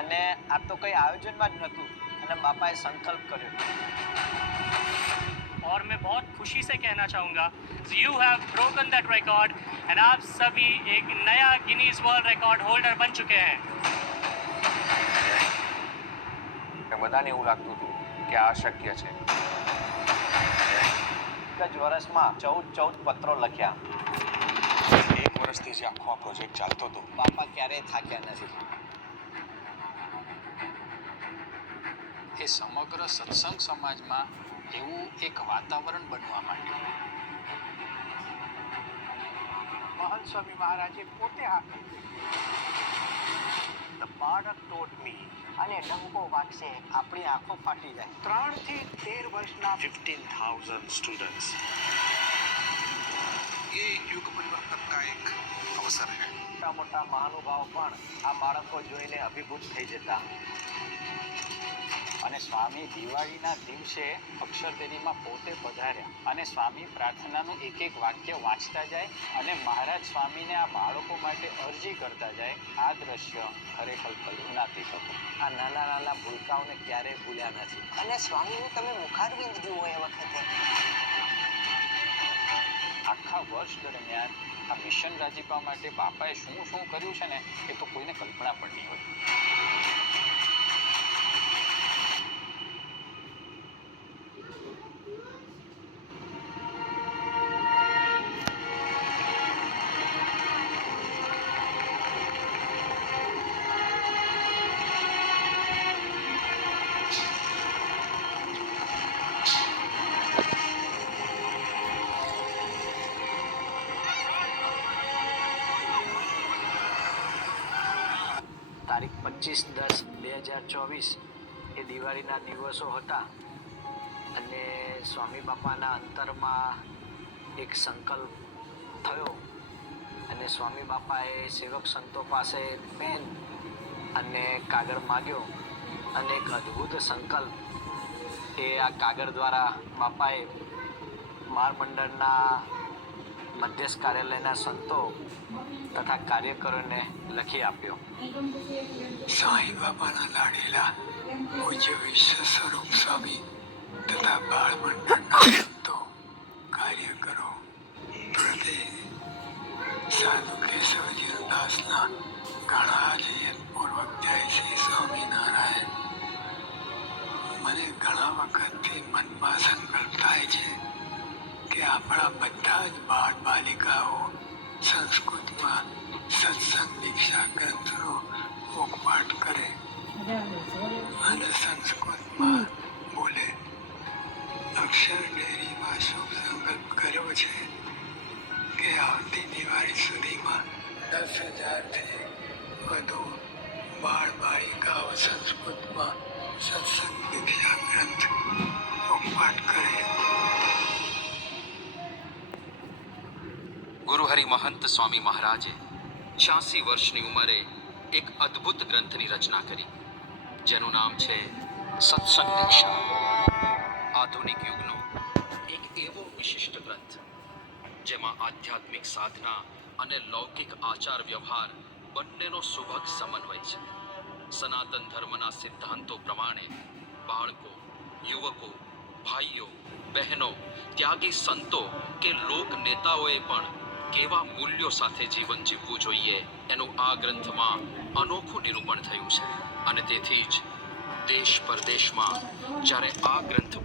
અને આ તો કંઈ આયોજનમાં જ નહોતું અને બાપાએ સંકલ્પ કર્યો. और मैं बहुत खुशी से कहना चाहूँगा you have broken that record and आप सभी एक नया गिनीज वर्ल्ड रिकॉर्ड होल्डर बन चुके हैं. બધાને એવું લાગતું હતું કે આ અશક્ય છે. એક જ વર્ષમાં 14 પત્રો લખ્યા. 1 વર્ષથી જે આખો આ પ્રોજેક્ટ ચાલતો હતો, બાપા ક્યારેય થાક્યા નથી. એ સમગ્ર સત્સંગ સમાજમાં એવું એક વાતાવરણ બનવા માંડ્યું. મહંત સ્વામી મહારાજે પોતે આપ્યું. The બાળક told me અને ડંકો વાગશે આપણી આંખો ફાટી જાય. 3 થી 13 વર્ષના 15,000 સ્ટુડન્ટ્સ. ये युग परिवर्तन का एक अवसर है. મોટા મોટા મહાનુભાવો પણ આ બાળકો જોઈને અભિભૂત થઈ જતા. અને સ્વામી દિવાળીના દિવસે અક્ષરદેરીમાં પોતે પધાર્યા અને સ્વામી પ્રાર્થનાનું એક એક વાક્ય વાંચતા જાય અને મહારાજ સ્વામીને આ બાળકો માટે અરજી કરતા જાય. આ દ્રશ્ય ખરેખર કલ્પનાતીત હતું. આ નાના નાના ભૂલકાઓને ક્યારેય ભૂલ્યા નથી. અને સ્વામીનું તમે મુખારબિંદ જુઓ એ વખતે. આખા વર્ષ દરમિયાન આ મિશન રાજીપા માટે બાપાએ શું શું કર્યું છે ને એ તો કોઈને કલ્પના પણ નહીં હોય. તારીખ 25/10/2024 એ દિવાળીના દિવસો હતા અને સ્વામી બાપાના અંતરમાં એક સંકલ્પ થયો અને સ્વામી બાપાએ સેવક સંતો પાસે પેન અને કાગળ માગ્યો અને એક અદ્ભુત સંકલ્પ એ આ કાગળ દ્વારા બાપાએ મહામંડળના મધ્યસ્થ કાર્યાલયના સંતો તથા કાર્યકરોને લખી આપ્યો. સાંઈ બાબાના લાડેલા પૂજ્ય વિશ્વ સ્વરૂપ સ્વામી તથા બાળ મંડળના સંતો કાર્યકરો પ્રત્યે સાધુ કેશવજી દાસના ઘણા જયપૂર્વક જય શ્રી સ્વામિનારાયણ. મને ઘણા વખતથી મનમાં સંકલ્પ થાય છે કે આપણા બધા જ બાળ બાલિકાઓ સંસ્કૃતમાં સત્સંગ દીક્ષા ગ્રંથનો મુખપાઠ કરે અને સંસ્કૃતમાં બોલે. અક્ષરડેરીમાં શુભ સંકલ્પ કર્યો છે કે આવતી દિવાળી સુધીમાં 10,000થી વધુ બાળ બાલિકાઓ સંસ્કૃતમાં સત્સંગ દીક્ષા ગ્રંથ મુખપાઠ કરે. ગુરુહરિ મહંત સ્વામી મહારાજે 86 વર્ષની ઉંમરે એક અદ્ભુત ગ્રંથની રચના કરી જેનું નામ છે સત્સંગ દીક્ષા. આધુનિક યુગનો એક એવો વિશિષ્ટ ગ્રંથ જેમાં આધ્યાત્મિક સાધના અને લૌકિક આચાર વ્યવહાર બંનેનો સુભગ સમન્વય છે. સનાતન ધર્મના સિદ્ધાંતો પ્રમાણે બાળકો, યુવકો, ભાઈઓ, બહેનો, ત્યાગી સંતો કે લોક નેતાઓએ પણ કેવા મૂલ્યો સાથે જીવન જીવવું જોઈએ એનું આ ગ્રંથમાં અનોખું નિરૂપણ થયું છે. અને તેથી જ દેશ પરદેશમાં જ્યારે આ ગ્રંથ